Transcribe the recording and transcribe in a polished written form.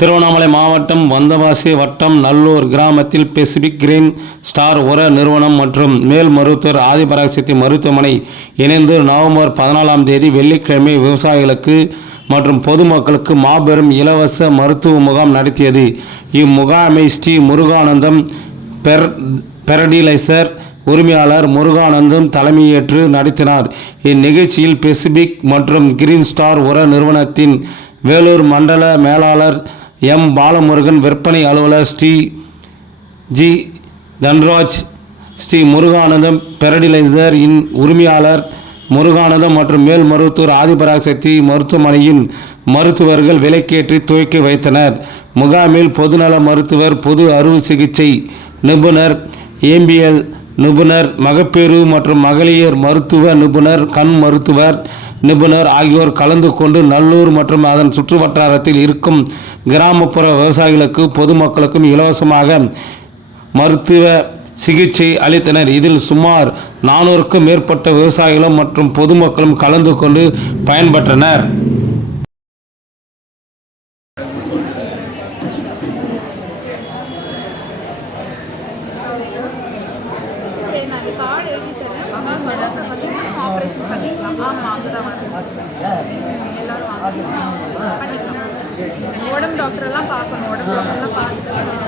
திருவண்ணாமலை மாவட்டம் வந்தவாசி வட்டம் நல்லூர் கிராமத்தில் பெசிபிக் கிரீன் ஸ்டார் உர நிறுவனம் மற்றும் மேல்மருவத்தூர் ஆதிபராசக்தி மருத்துவமனை இணைந்து நவம்பர் 14ஆம் தேதி வெள்ளிக்கிழமை விவசாயிகளுக்கு மற்றும் பொதுமக்களுக்கு மாபெரும் இலவச மருத்துவ முகாம் நடத்தியது. இம்முகாமை ஸ்ரீ முருகானந்தம் பெரடிலைசர் உரிமையாளர் முருகானந்தம் தலைமையேற்று நடத்தினார். இந்நிகழ்ச்சியில் பெசிபிக் மற்றும் கிரீன் ஸ்டார் உர நிறுவனத்தின் வேலூர் மண்டல மேலாளர் எம் பாலமுருகன், விற்பனை அலுவலர் ஸ்ரீ ஜி தன்ராஜ், ஸ்ரீ முருகானந்தம் பெரடிலைசர் இன் உரிமையாளர் முருகானந்தம் மற்றும் மேல்மருவத்தூர் ஆதிபராசக்தி மருத்துவமனையின் மருத்துவர்கள் விளக்கேற்றி துவக்கி வைத்தனர். முகாமில் பொதுநல மருத்துவர், பொது அறுவை சிகிச்சை நிபுணர், ஏம்பிஎல் நிபுணர், மகப்பேறு மற்றும் மகளிர் மருத்துவ நிபுணர், கண் மருத்துவர் நிபுணர் ஆகியோர் கலந்து கொண்டு நல்லூர் மற்றும் அதன் சுற்றுவட்டாரத்தில் இருக்கும் கிராமப்புற விவசாயிகளுக்கு பொதுமக்களுக்கும் இலவசமாக மருத்துவ சிகிச்சை அளித்தனர். இதில் சுமார் 400க்கும் மேற்பட்ட விவசாயிகளும் மற்றும் பொதுமக்களும் கலந்து கொண்டு பயன்பெற்றனர். ஆப்ரேஷன் பண்ணிக்கலாம். ஆமாம், அங்கே தான் எல்லோரும் வாங்க பண்ணிக்கலாம். உடம்பு டாக்டரெல்லாம் பார்க்கணும். உடம்பு டாக்டர்லாம் பார்த்துட்டு